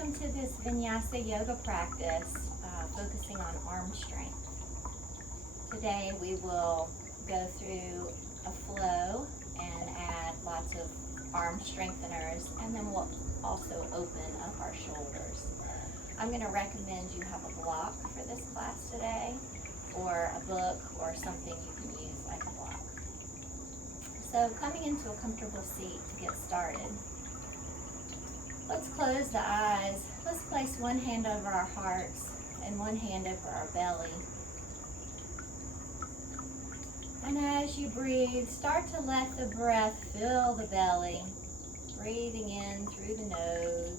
Welcome to this Vinyasa yoga practice, focusing on arm strength. Today we will go through a flow and add lots of arm strengtheners, and then we'll also open up our shoulders. I'm going to recommend you have a block for this class today, or a book, or something you can use like a block. So coming into a comfortable seat to get started, let's close the eyes. Let's place one hand over our hearts and one hand over our belly. And as you breathe, start to let the breath fill the belly, breathing in through the nose.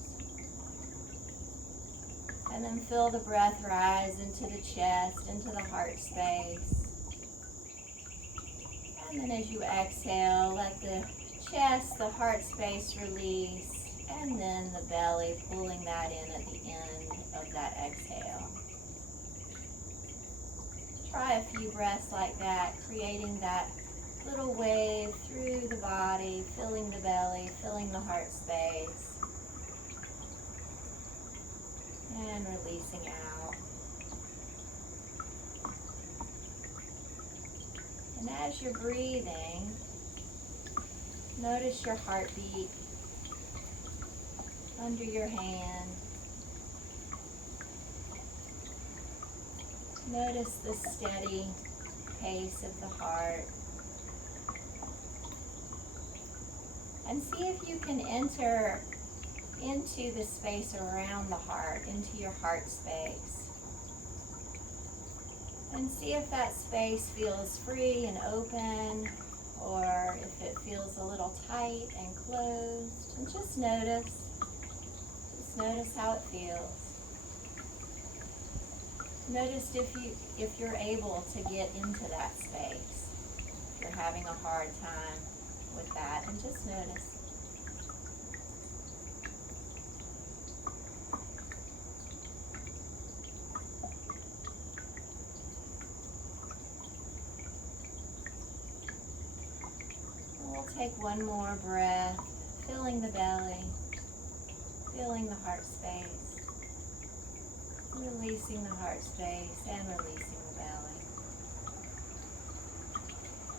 And then feel the breath rise into the chest, into the heart space. And then as you exhale, let the chest, the heart space release. And then the belly, pulling that in at the end of that exhale. Try a few breaths like that, creating that little wave through the body, filling the belly, filling the heart space, and releasing out. And as you're breathing, notice your heartbeat under your hand. Notice the steady pace of the heart. And see if you can enter into the space around the heart, into your heart space. And see if that space feels free and open, or if it feels a little tight and closed. And just notice. Notice how it feels. Notice if you're able to get into that space. If you're having a hard time with that, and just notice. And we'll take one more breath, filling the belly. Feeling the heart space, releasing the heart space, and releasing the belly.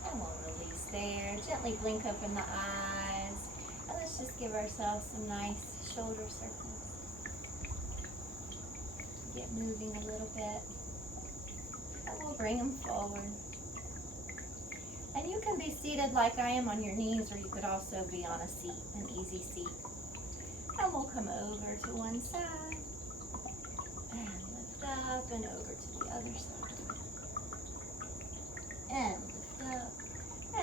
And we'll release there. Gently blink open the eyes. And let's just give ourselves some nice shoulder circles. Get moving a little bit. And we'll bring them forward. And you can be seated like I am on your knees, or you could also be on a seat, an easy seat. And we'll come over to one side, and lift up and over to the other side. And lift up,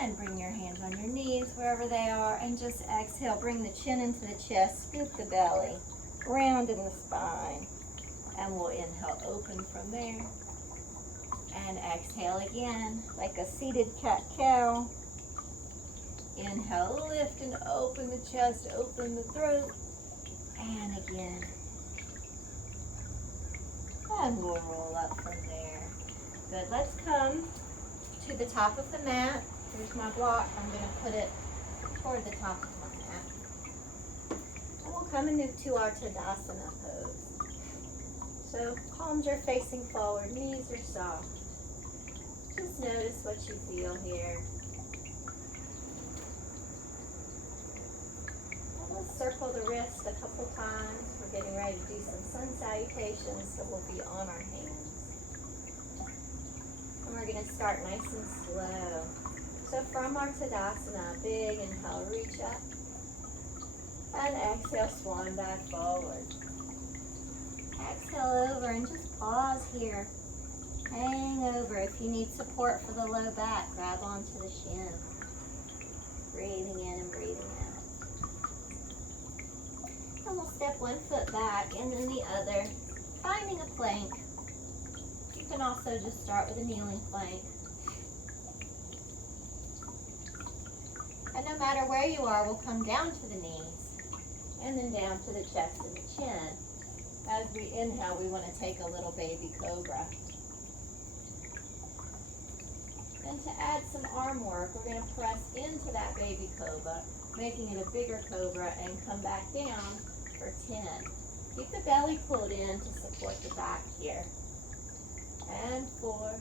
and bring your hands on your knees wherever they are, and just exhale. Bring the chin into the chest, scoop the belly, round in the spine. And we'll inhale, open from there. And exhale again, like a seated cat-cow. Inhale, lift and open the chest, open the throat. And again. And we'll roll up from there. Good. Let's come to the top of the mat. Here's my block. I'm going to put it toward the top of my mat. And we'll come into our Tadasana pose. So palms are facing forward, knees are soft. Just notice what you feel here. Circle the wrist a couple times. We're getting ready to do some sun salutations, so we'll be on our hands. And we're going to start nice and slow. So from our Tadasana, big inhale, reach up. And exhale, swan back forward. Exhale over and just pause here. Hang over. If you need support for the low back, grab onto the shin. Breathing in and breathing out. And we'll step one foot back and then the other, finding a plank. You can also just start with a kneeling plank. And no matter where you are, we'll come down to the knees and then down to the chest and the chin. As we inhale, we want to take a little baby cobra. And to add some arm work, we're going to press into that baby cobra, making it a bigger cobra, and come back down for 10. Keep the belly pulled in to support the back here. And 4,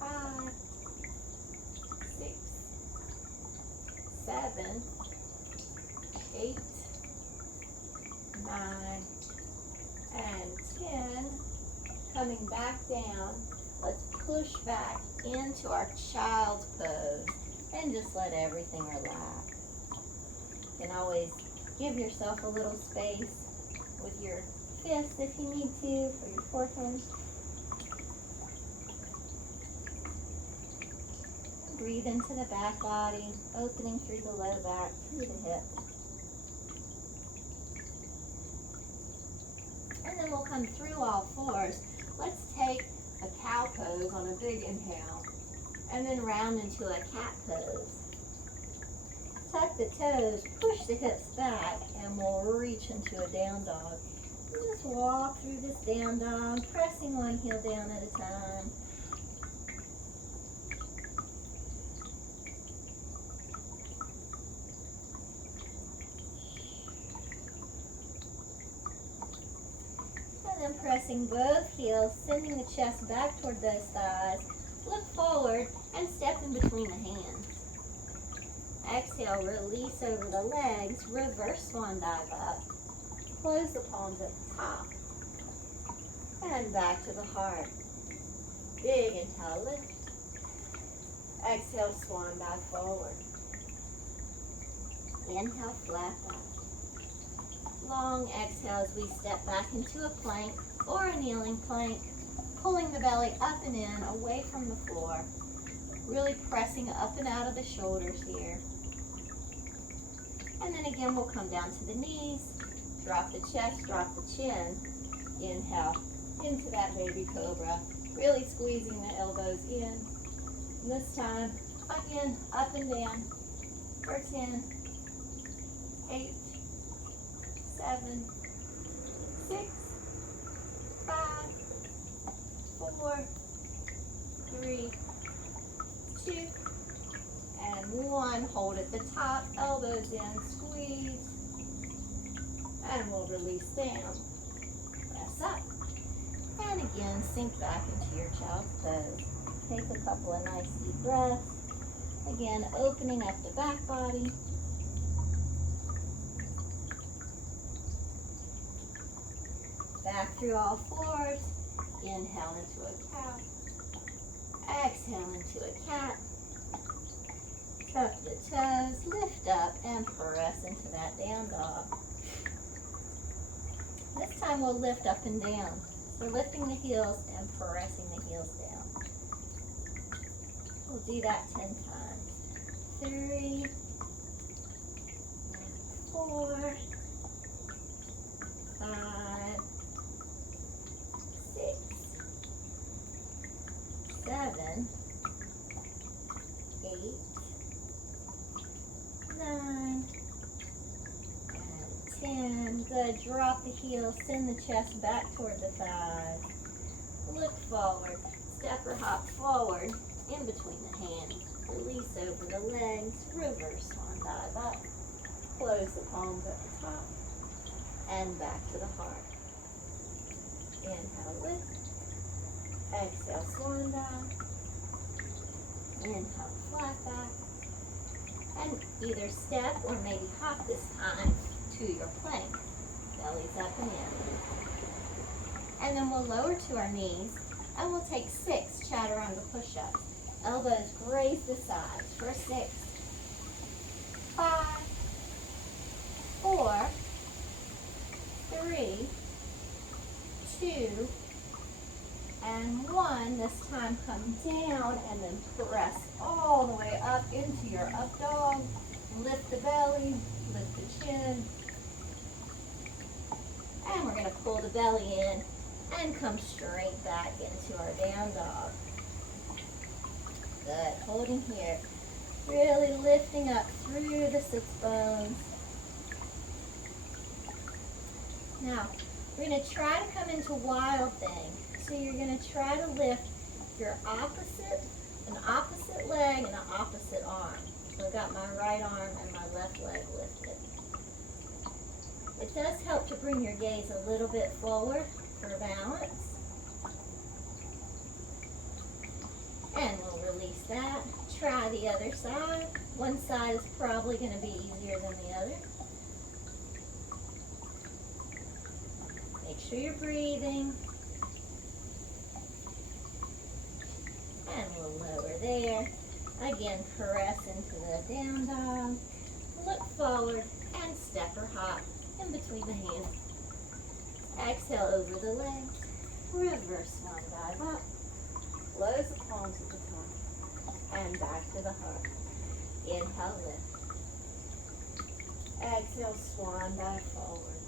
5, 6, 7, 8, 9, and 10. Coming back down, let's push back into our child's pose and just let everything relax. You can always give yourself a little space with your fists if you need to for your forehand. Breathe into the back body, opening through the low back, through the hip. And then we'll come through all fours. Let's take a cow pose on a big inhale, and then round into a cat pose. Tuck the toes, push the hips back, and we'll reach into a down dog. And just walk through this down dog, pressing one heel down at a time. And then pressing both heels, sending the chest back toward those thighs. Look forward and step in between the hands. Exhale, release over the legs, reverse swan dive up. Close the palms at the top. And back to the heart. Big inhale, lift. Exhale, swan dive forward. Inhale, flat back. Long exhale as we step back into a plank or a kneeling plank, pulling the belly up and in, away from the floor. Really pressing up and out of the shoulders here. And then again, we'll come down to the knees, drop the chest, drop the chin. Inhale into that baby cobra, really squeezing the elbows in. And this time, again, up and down for 10, 8, 7, 6, 5, 4, 3, 2, and 1. Hold at the top, elbows in, squeeze, and we'll release down. Press up, and again, sink back into your child's pose. Take a couple of nice deep breaths. Again, opening up the back body. Back through all fours. Inhale into a cow. Exhale into a cat. Tuck the toes, lift up, and press into that down dog. This time we'll lift up and down. So lifting the heels and pressing the heels down. We'll do that 10 times. 3, 4, 5, 6, 7, 8, 9, and 10. Good. Drop the heels, send the chest back toward the thighs. Look forward. Step or hop forward in between the hands. Release over the legs. Reverse swan dive up. Close the palms at the top. And back to the heart. Inhale, lift. Exhale, swan dive. Inhale, flat back. And either step or maybe hop this time to your plank. Belly's up and in. And then we'll lower to our knees and we'll take 6 chaturanga push-ups. Elbows graze the sides for 6, 5, 4, 3, 2, and 1. This time come down and then press all the way up into your up dog. Lift the belly, lift the chin. And we're going to pull the belly in and come straight back into our down dog. Good. Holding here. Really lifting up through the 6 bones. Now, we're going to try to come into wild thing. So you're going to try to lift your an opposite leg and an opposite arm. So I've got my right arm and my left leg lifted. It does help to bring your gaze a little bit forward for balance. And we'll release that. Try the other side. One side is probably going to be easier than the other. Make sure you're breathing. And we'll lower there. Again, press into the down dog. Look forward and step or hop in between the hands. Exhale over the legs. Reverse swan dive up. Close the palms at the top. And back to the heart. Inhale, lift. Exhale, swan dive forward.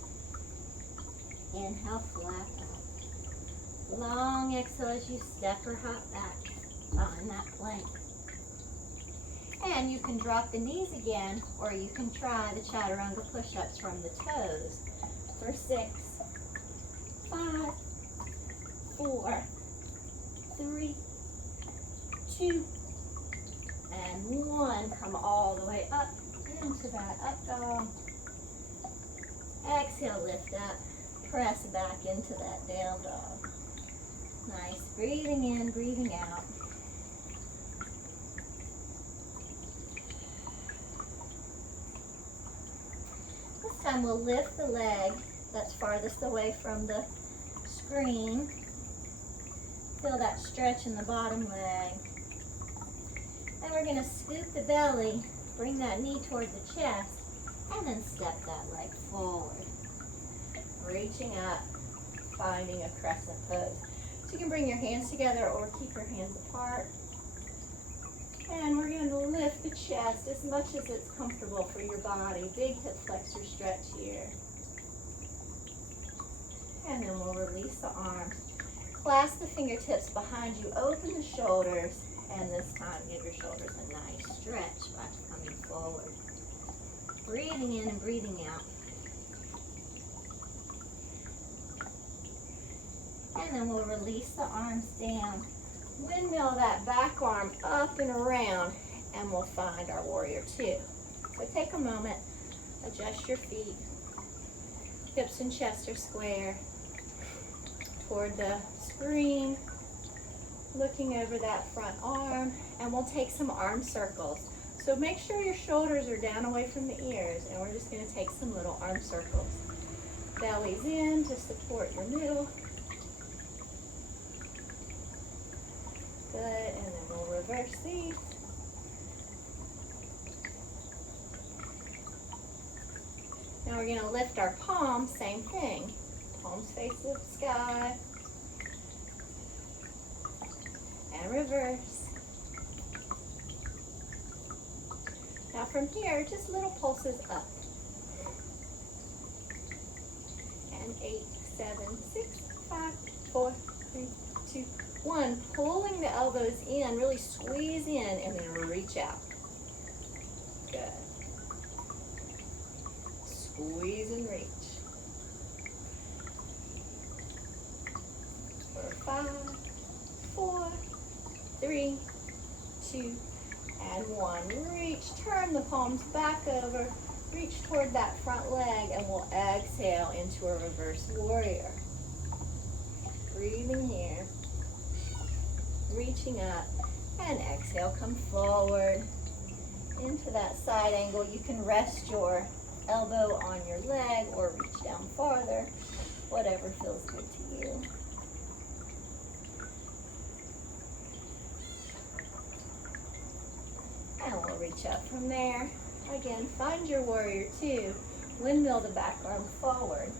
Inhale, flat back. Long exhale as you step or hop back. Find that plank. And you can drop the knees again, or you can try the Chaturanga push-ups from the toes for 6, 5, 4, 3, 2, and 1. Come all the way up into that up dog. Exhale, lift up. Press back into that down dog. Nice. Breathing in, breathing out. This time we'll lift the leg that's farthest away from the screen. Feel that stretch in the bottom leg. And we're going to scoop the belly, bring that knee toward the chest, and then step that leg forward. Reaching up, finding a crescent pose. So you can bring your hands together or keep your hands apart. And we're going to lift the chest as much as it's comfortable for your body. Big hip flexor stretch here. And then we'll release the arms. Clasp the fingertips behind you. Open the shoulders. And this time give your shoulders a nice stretch by coming forward. Breathing in and breathing out. And then we'll release the arms down. Windmill that back arm up and around, and we'll find our warrior two. So take a moment, adjust your feet. Hips and chest are square. Toward the screen, looking over that front arm, and we'll take some arm circles. So make sure your shoulders are down away from the ears, and we're just going to take some little arm circles. Belly's in to support your middle. Good, and then we'll reverse these. Now we're going to lift our palms, same thing. Palms face the sky. And reverse. Now from here, just little pulses up. And 8, 7, 6, 5, 4, 3, 2, 1. Pulling the elbows in, really squeeze in, and then reach out. Good. Squeeze and reach. For 5, 4, 3, 2, and 1. Reach, turn the palms back over, reach toward that front leg, and we'll exhale into a reverse warrior. Breathing here, reaching up, and exhale, come forward into that side angle. You can rest your elbow on your leg or reach down farther, whatever feels good to you. And we'll reach up from there. Again, find your warrior two. Windmill the back arm forward.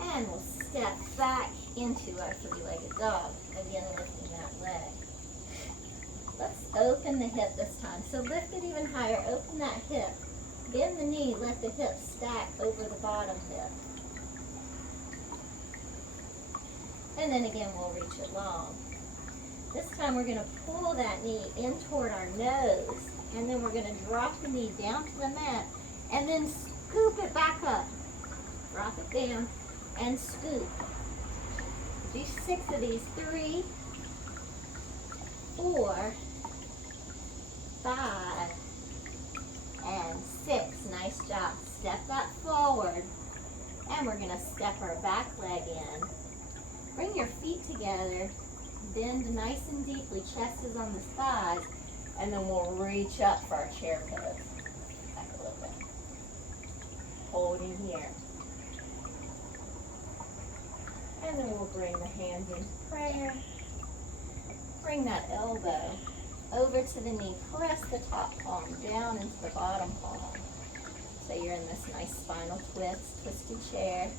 And we'll step back into our three-legged dog. Again, lifting that leg. Let's open the hip this time. So lift it even higher. Open that hip. Bend the knee. Let the hip stack over the bottom hip. And then again, we'll reach it long. This time we're going to pull that knee in toward our nose, and then we're going to drop the knee down to the mat, and then scoop it back up. Drop it down and scoop. Do 6 of these. 3, 4, 5, and 6. Nice job. Step up. step our back leg in. Bring your feet together, bend nice and deeply, chest is on the thighs, and then we'll reach up for our chair pose. Back a little bit. Holding here. And then we'll bring the hands into prayer. Bring that elbow over to the knee. Press the top palm down into the bottom palm. So you're in this nice spinal twist, twisted chair.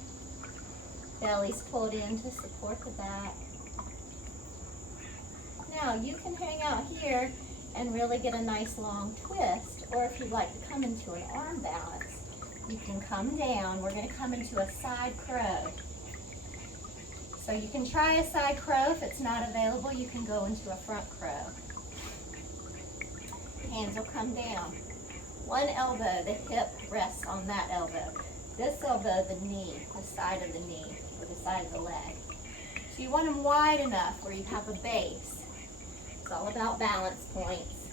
Belly's pulled in to support the back. Now you can hang out here and really get a nice long twist, or if you'd like to come into an arm balance, you can come down. We're going to come into a side crow. So you can try a side crow. If it's not available, you can go into a front crow. Hands will come down. One elbow, the hip rests on that elbow. This elbow, the knee, the side of the knee, or the side of the leg. So you want them wide enough where you have a base. It's all about balance points.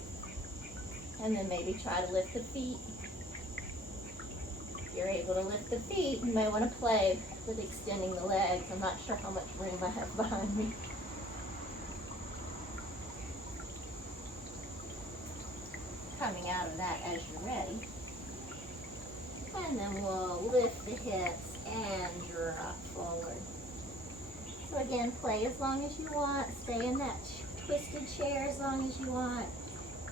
And then maybe try to lift the feet. If you're able to lift the feet, you may want to play with extending the legs. I'm not sure how much room I have behind me. Coming out of that as you're ready. And then we'll lift the hips and drop forward. So again, play as long as you want. Stay in that twisted chair as long as you want.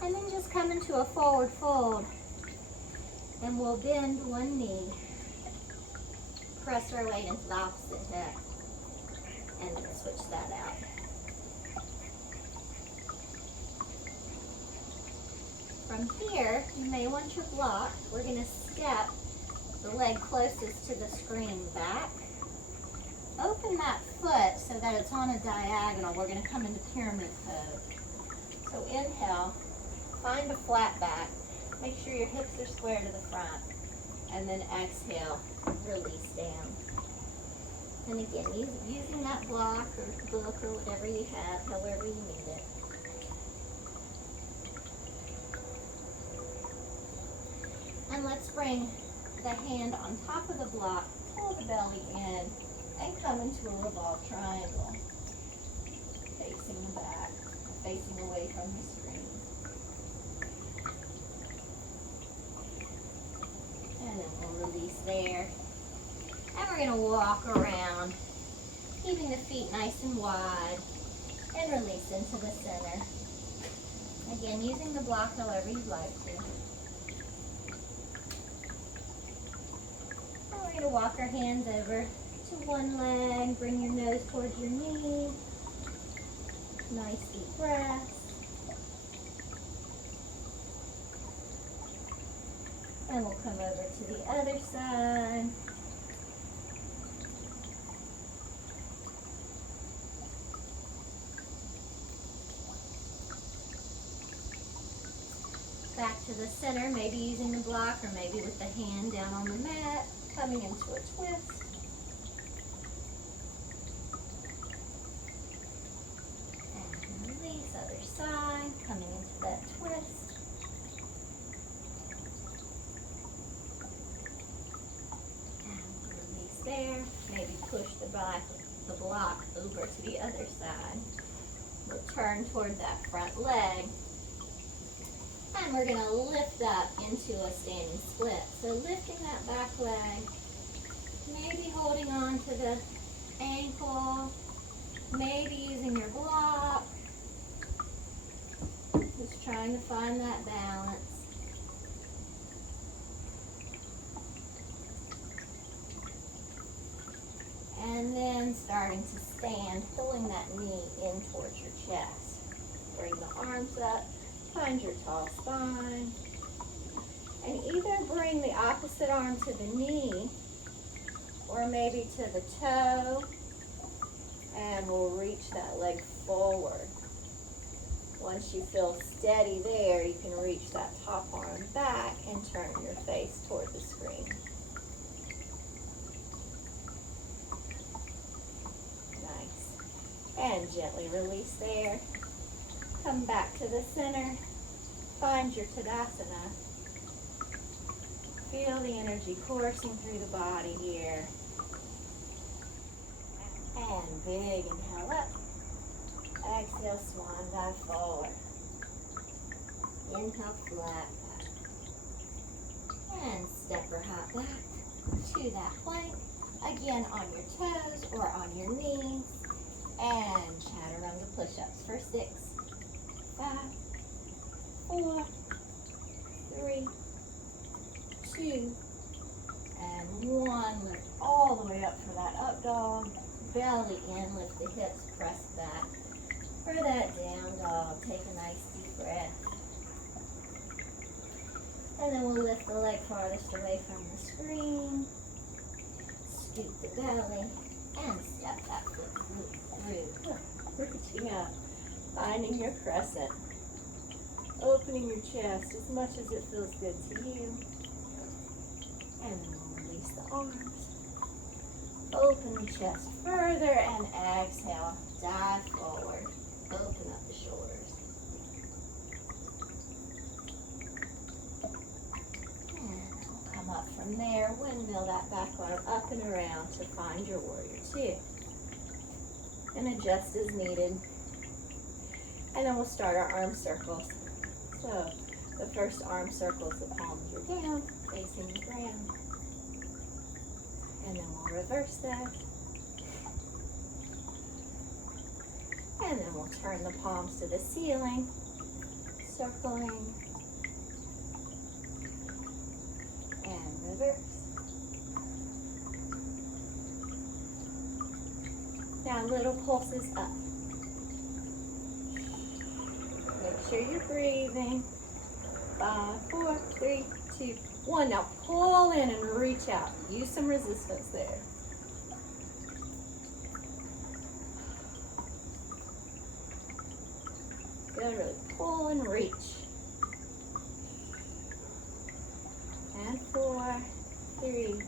And then just come into a forward fold. And we'll bend one knee. Press our weight into the opposite hip. And then switch that out. From here, you may want your block. We're going to step the leg closest to the screen back. Open that foot so that it's on a diagonal. We're going to come into pyramid pose. So inhale, find a flat back. Make sure your hips are square to the front. And then exhale, release down. And again, using that block or book or whatever you have, however you need it. And let's bring the hand on top of the block, pull the belly in, and come into a revolved triangle. Facing the back, facing away from the screen. And then we'll release there. And we're going to walk around, keeping the feet nice and wide, and release into the center. Again, using the block however you'd like to. We're going to walk our hands over to one leg, bring your nose towards your knee. Nice deep breath. And we'll come over to the other side. Back to the center, maybe using the block or maybe with the hand down on the mat. Coming into a twist. And release, other side, coming into that twist. And release there. Maybe push the block over to the other side. We'll turn toward that front leg. And we're going to lift up into a standing split. So lifting that back leg, maybe holding on to the ankle, maybe using your block. Just trying to find that balance. And then starting to stand, pulling that knee in towards your chest. Bring the arms up. Find your tall spine, and either bring the opposite arm to the knee or maybe to the toe, and we'll reach that leg forward. Once you feel steady there, you can reach that top arm back and turn your face toward the screen. Nice. And gently release there. Come back to the center. Find your Tadasana. Feel the energy coursing through the body here. And big inhale up. Exhale, swan dive forward. Inhale, flat back. And stepper hop back to that plank. Again, on your toes or on your knees. And chaturanga push-ups for 6, 5, 4, 3, 2, and 1. Lift all the way up for that up dog. Belly in, lift the hips, press back. For that down dog, take a nice deep breath. And then we'll lift the leg farthest away from the screen. Scoop the belly and step that foot through. Reaching up, finding your crescent. Opening your chest as much as it feels good to you. And then we'll release the arms. Open the chest further and exhale. Dive forward. Open up the shoulders. And we'll come up from there. Windmill that back arm up and around to find your warrior 2. And adjust as needed. And then we'll start our arm circles. So the first arm circle is the palms are down, facing the ground. And then we'll reverse that. And then we'll turn the palms to the ceiling, circling, and reverse. Now little pulses up. Make sure you're breathing. 5, 4, 3, 2, 1. Now pull in and reach out. Use some resistance there. Good, really pull and reach. And 4, 3,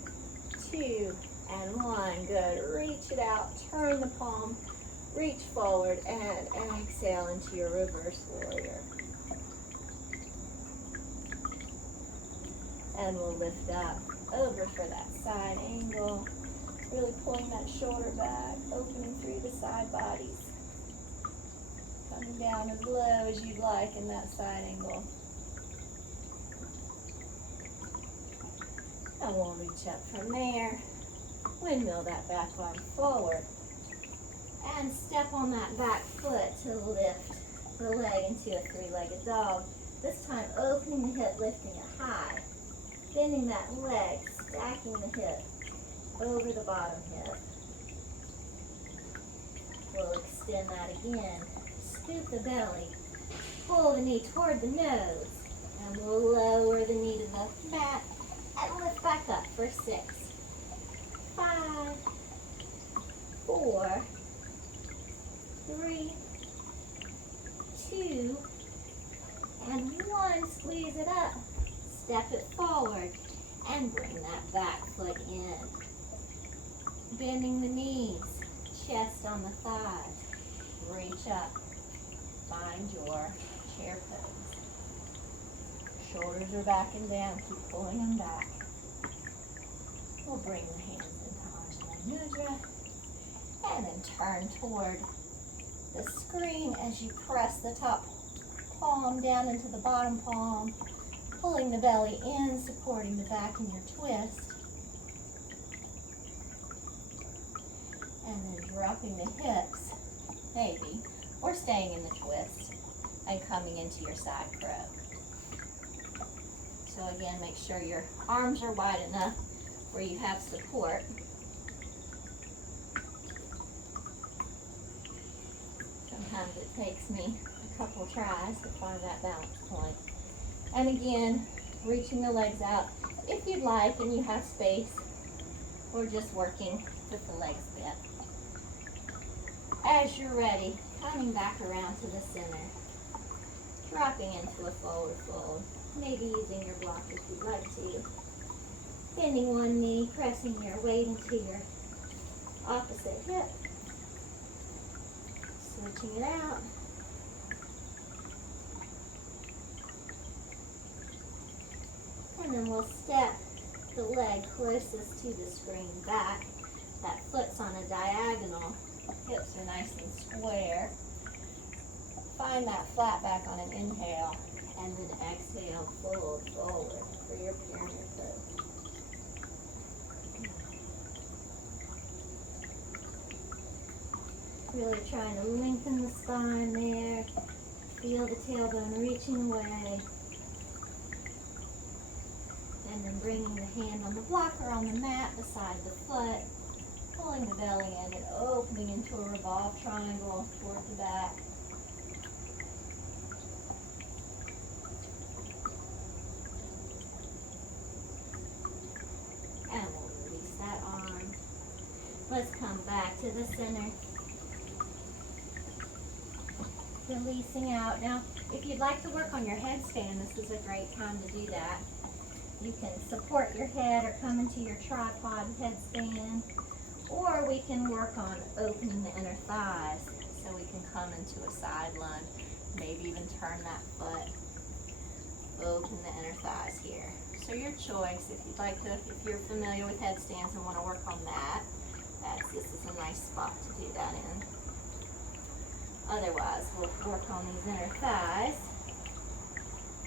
2, and 1. Good, reach it out, turn the palm, reach forward, and exhale into your reverse warrior. And we'll lift up over for that side angle. Really pulling that shoulder back, opening through the side bodies. Coming down as low as you'd like in that side angle. And we'll reach up from there. Windmill that back arm forward. And step on that back foot to lift the leg into a 3-legged dog. This time opening the hip, lifting it high. Bending that leg, stacking the hip over the bottom hip. We'll extend that again. Scoop the belly. Pull the knee toward the nose. And we'll lower the knee to the mat and lift back up for 6, 5, 4, 3, 2, and 1. Squeeze it up. Step it forward and bring that back foot in. Bending the knees, chest on the thighs. Reach up. Find your chair pose. Shoulders are back and down. Keep pulling them back. We'll bring the hands into Anjali Mudra. And then turn toward the screen as you press the top palm down into the bottom palm. Pulling the belly in, supporting the back in your twist. And then dropping the hips, maybe, or staying in the twist and coming into your side crow. So again, make sure your arms are wide enough where you have support. Sometimes it takes me a couple tries to find that balance point. And again, reaching the legs out if you'd like and you have space, or just working with the legs bent. As you're ready, coming back around to the center, dropping into a forward fold, maybe using your block if you'd like to. Bending one knee, pressing your weight into your opposite hip. Switching it out. And then we'll step the leg closest to the screen back. That foot's on a diagonal hips are nice and square. Find that flat back on an inhale, and then exhale, fold forward for your pyramid pose. Really trying to lengthen the spine there. Feel the tailbone reaching away. And then bringing the hand on the block or on the mat beside the foot. Pulling the belly in and opening into a revolved triangle toward the back. And we'll release that arm. Let's come back to the center. Releasing out. Now, if you'd like to work on your headstand, this is a great time to do that. You can support your head or come into your tripod headstand, or we can work on opening the inner thighs. So we can come into a side lunge, maybe even turn that foot, open the inner thighs here. So your choice, if you'd like to, if you're familiar with headstands and want to work on that, this is a nice spot to do that in. Otherwise, we'll work on these inner thighs,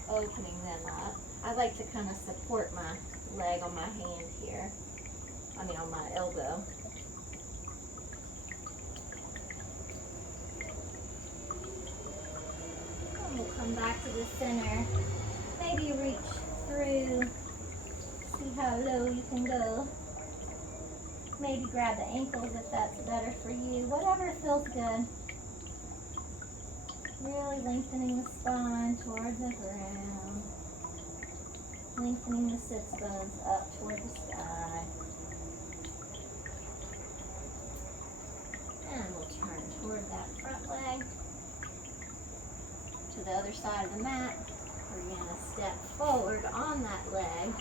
opening them up. I like to kind of support my leg on my hand here, on my elbow. And we'll come back to the center. Maybe reach through, see how low you can go. Maybe grab the ankles if that's better for you, whatever feels good. Really lengthening the spine toward the ground. Lengthening the sits bones up toward the sky. And we'll turn toward that front leg. To the other side of the mat. We're going to step forward on that leg.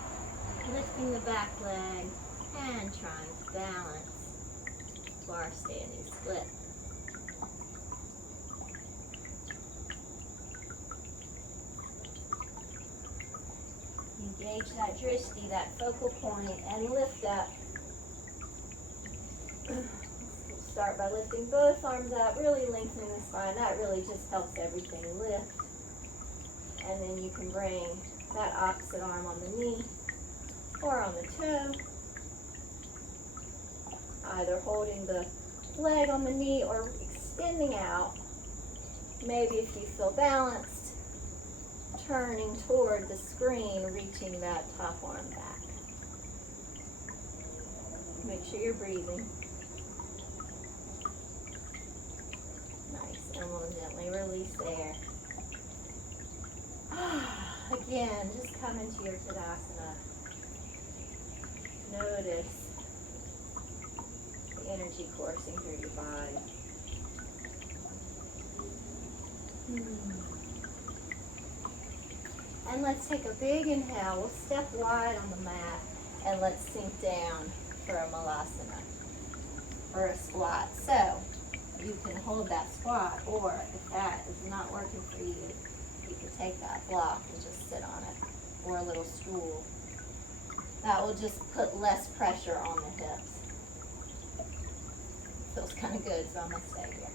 Lifting the back leg and trying to balance to our standing split. Engage that drishti, that focal point, and lift up. Start by lifting both arms up, really lengthening the spine. That really just helps everything lift. And then you can bring that opposite arm on the knee or on the toe. Either holding the leg on the knee or extending out. Maybe if you feel balanced, turning toward the screen, reaching that top arm back. Make sure you're breathing. Nice, and we'll gently release there. Again, just come into your Tadasana. Notice the energy coursing through your body. And let's take a big inhale. We'll step wide on the mat and let's sink down for a malasana or a squat. So you can hold that squat, or if that is not working for you, you can take that block and just sit on it, or a little stool. That will just put less pressure on the hips. Feels kind of good, so I'm going to stay here.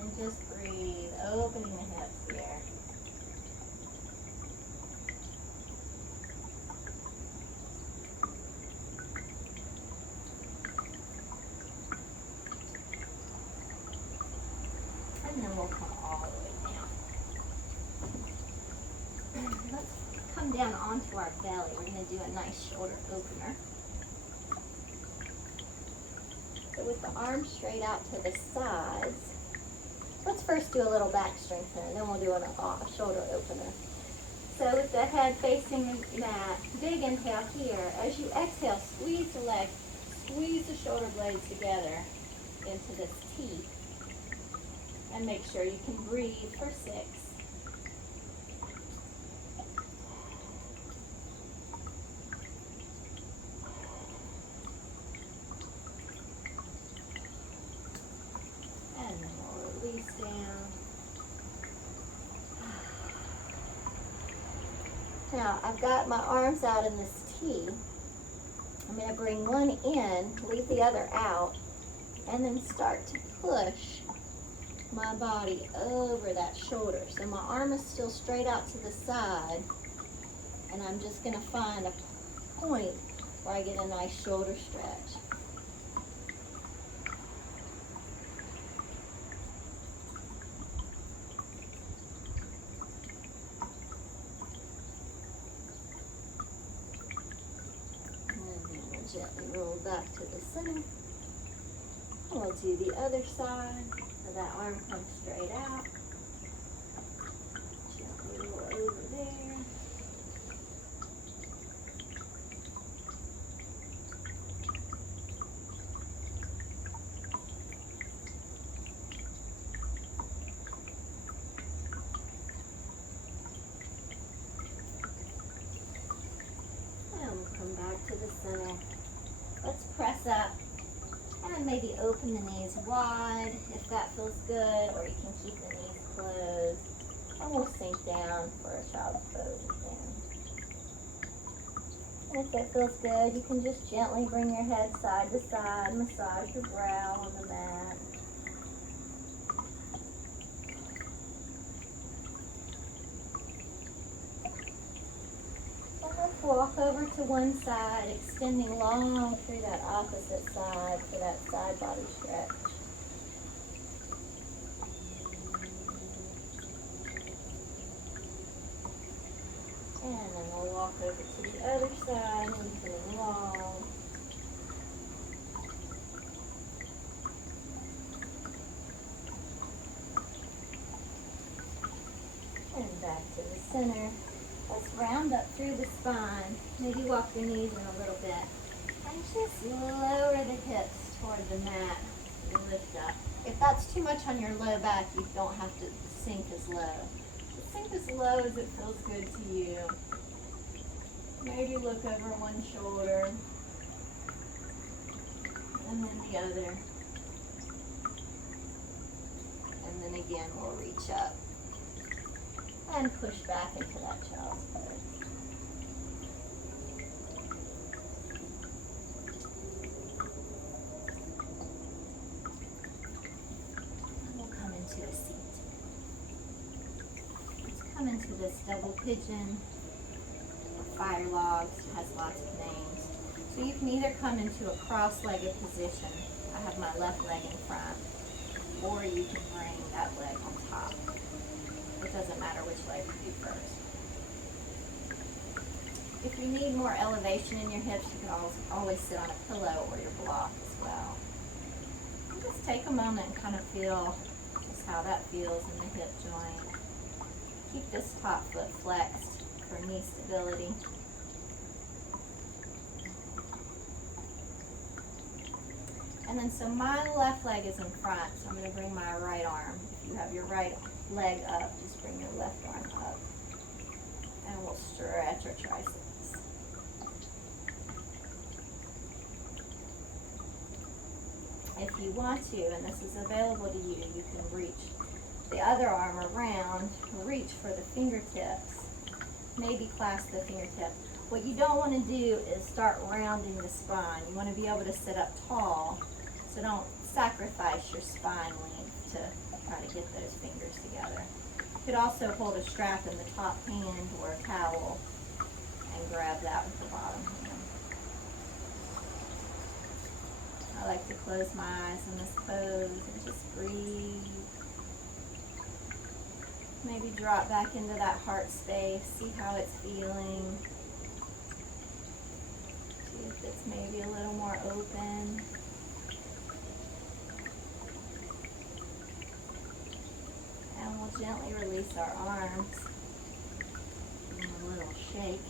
And just breathe, opening the hips here. And then we'll come all the way down. Let's come down onto our belly. We're going to do a nice shoulder opener. So with the arms straight out to the sides, let's first do a little back strengthener, then we'll do a shoulder opener. So with the head facing the mat, big inhale here. As you exhale, squeeze the legs, squeeze the shoulder blades together into this T. And make sure you can breathe for 6. And then we'll release down. Now, I've got my arms out in this T. I'm going to bring one in, leave the other out, And then start to push my body over that shoulder. So my arm is still straight out to the side, and I'm just gonna find a point where I get a nice shoulder stretch. Gently roll back to the center. And we'll do the other side. So that arm comes straight out. Gently roll over there. And we'll come back to the center. Let's press up and maybe open the knees wide if that feels good, or you can keep the knees closed. And we'll sink down for a child's pose again. And if that feels good, you can just gently bring your head side to side, massage your brow on the mat. Walk over to one side, extending long through that opposite side for that side body stretch. And then we'll walk over to the other side, lengthening long. And back to the center. Let's round up through the spine. Maybe walk your knees in a little bit. And just lower the hips toward the mat. Lift up. If that's too much on your low back, you don't have to sink as low. But sink as low as it feels good to you. Maybe look over one shoulder. And then the other. And then again, we'll reach up. And push back into that child's pose. And we'll come into a seat. Let's come into this double pigeon or fire logs. It has lots of names. So you can either come into a cross-legged position. I have my left leg in front, or you can bring that leg on top. It doesn't matter which leg you do first. If you need more elevation in your hips, you can always sit on a pillow or your block as well. And just take a moment and kind of feel just how that feels in the hip joint. Keep this top foot flexed for knee stability. And then so my left leg is in front, so I'm going to bring my right arm. If you have your right leg up, just bring your left arm up. And we'll stretch our triceps. If you want to, and this is available to you, you can reach the other arm around, reach for the fingertips, maybe clasp the fingertips. What you don't want to do is start rounding the spine. You want to be able to sit up tall, so don't sacrifice your spine length to try to get those fingers together. You could also hold a strap in the top hand or a towel and grab that with the bottom hand. I like to close my eyes in this pose and just breathe. Maybe drop back into that heart space, see how it's feeling. See if it's maybe a little more open. And we'll gently release our arms. Give them a little shake.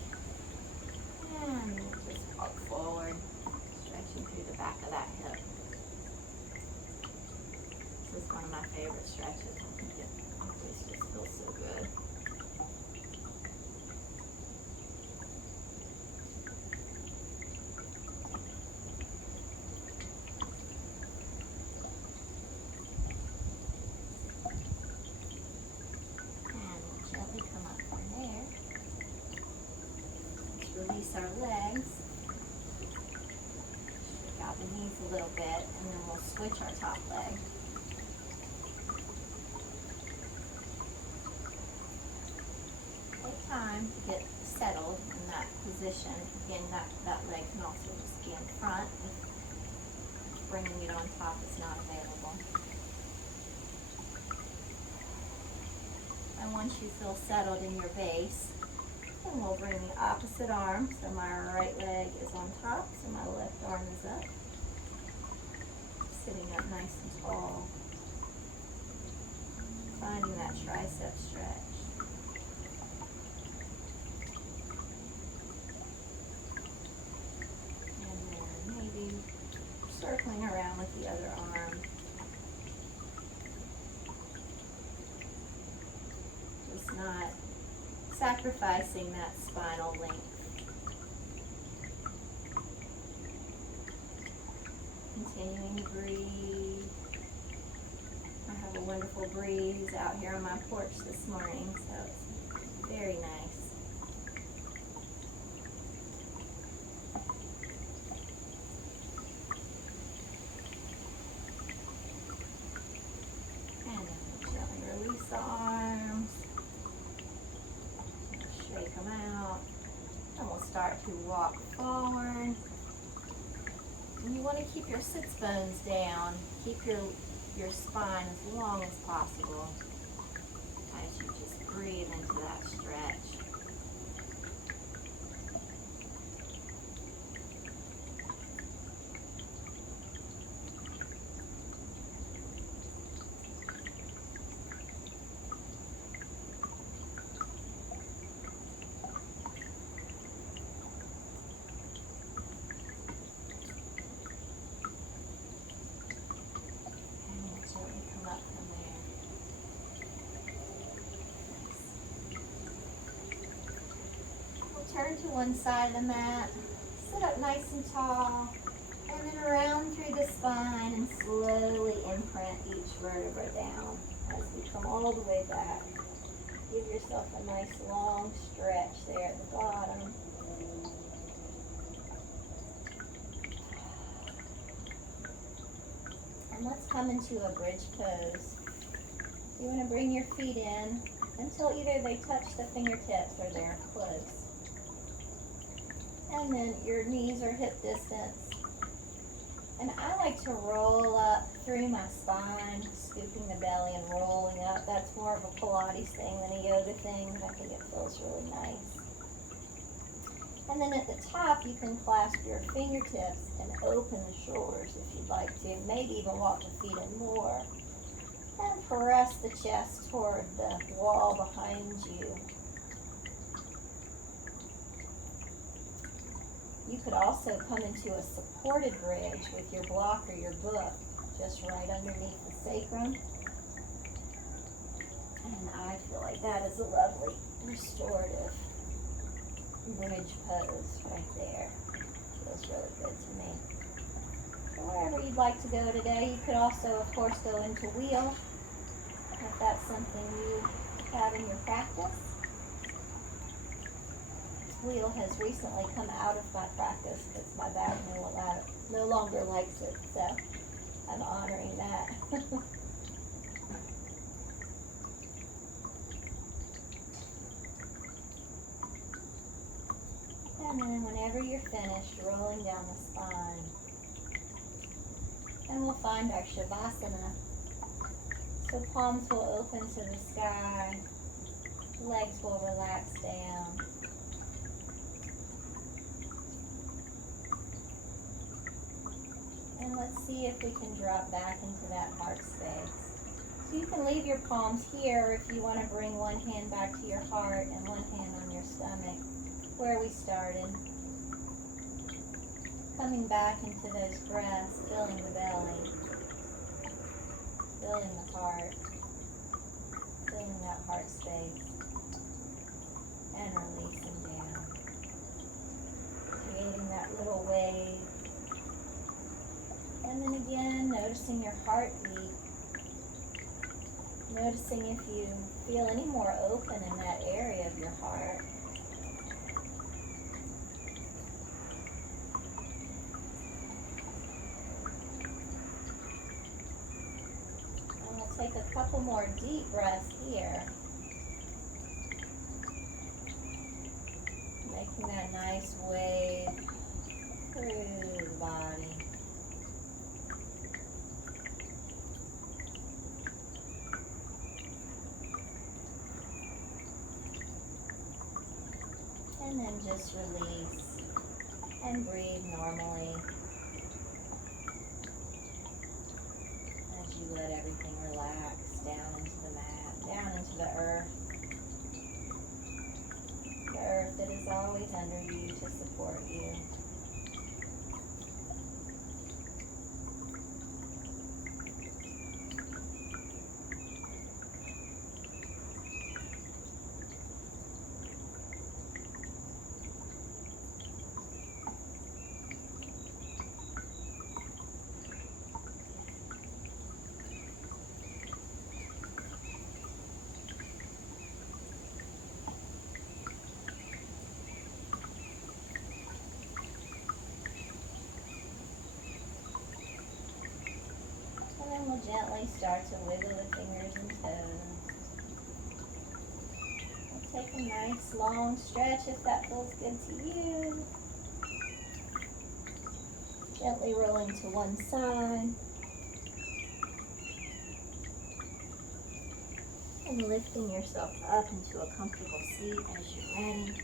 And we'll just walk forward, stretching through the back of that hip. This is one of my favorite stretches. I think it always just feels so good. Release our legs, out the knees a little bit, and then we'll switch our top leg. Take time to get settled in that position. Again, that leg can also just be in front if bringing it on top is not available. And once you feel settled in your base, then we'll bring the opposite arm. So my right leg is on top, so my left arm is up. Sitting up nice and tall. Finding that tricep stretch. And then maybe circling around with the other arm. Just not sacrificing that spinal length. Continuing to breathe. I have a wonderful breeze out here on my porch this morning, so it's very nice. And then we'll gently release the arms. Shake them out. And we'll start to walk forward. And you want to keep your sits bones down. Keep your spine as long as possible as you just breathe into that stretch. Turn to one side of the mat, sit up nice and tall, and then around through the spine and slowly imprint each vertebra down as we come all the way back. Give yourself a nice long stretch there at the bottom. And let's come into a bridge pose. You want to bring your feet in until either they touch the fingertips or they're close. And then your knees are hip distance. And I like to roll up through my spine, scooping the belly and rolling up. That's more of a Pilates thing than a yoga thing, but I think it feels really nice. And then at the top, you can clasp your fingertips and open the shoulders if you'd like to. Maybe even walk the feet in more. And press the chest toward the wall behind you. You could also come into a supported bridge with your block or your book just right underneath the sacrum. And I feel like that is a lovely restorative bridge pose right there. Feels really good to me. So wherever you'd like to go today, you could also, of course, go into wheel if that's something you have in your practice. Wheel has recently come out of my practice because my back no longer likes it, so I'm honoring that. And then whenever you're finished, rolling down the spine. And we'll find our Shavasana. So palms will open to the sky, legs will relax down. And let's see if we can drop back into that heart space. So you can leave your palms here if you want to bring one hand back to your heart and one hand on your stomach, where we started. Coming back into those breaths, filling the belly, filling the heart, filling that heart space, and releasing down. Creating that little wave. And then again, noticing your heartbeat. Noticing if you feel any more open in that area of your heart. couple more deep breaths here. Making that nice wave through the body. And then just release and breathe normally as you let everything relax down into the mat, down into the earth. The earth that is always under you to support you. And then we'll gently start to wiggle the fingers and toes. We'll take a nice long stretch if that feels good to you. Gently rolling to one side. And lifting yourself up into a comfortable seat as you're ready.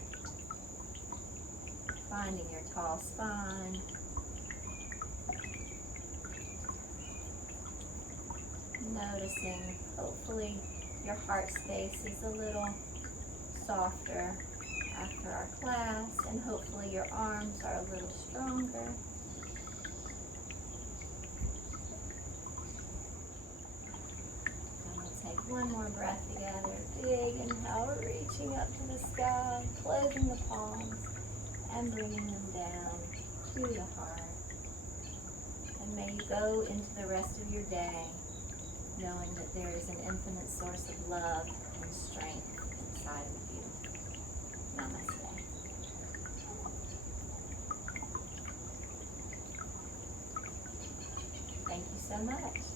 Finding your tall spine. Noticing, hopefully, your heart space is a little softer after our class, and hopefully your arms are a little stronger. And we'll take one more breath together. Big inhale, reaching up to the sky, closing the palms, and bringing them down to the heart. And may you go into the rest of your day knowing that there is an infinite source of love and strength inside of you. Namaste. Thank you so much.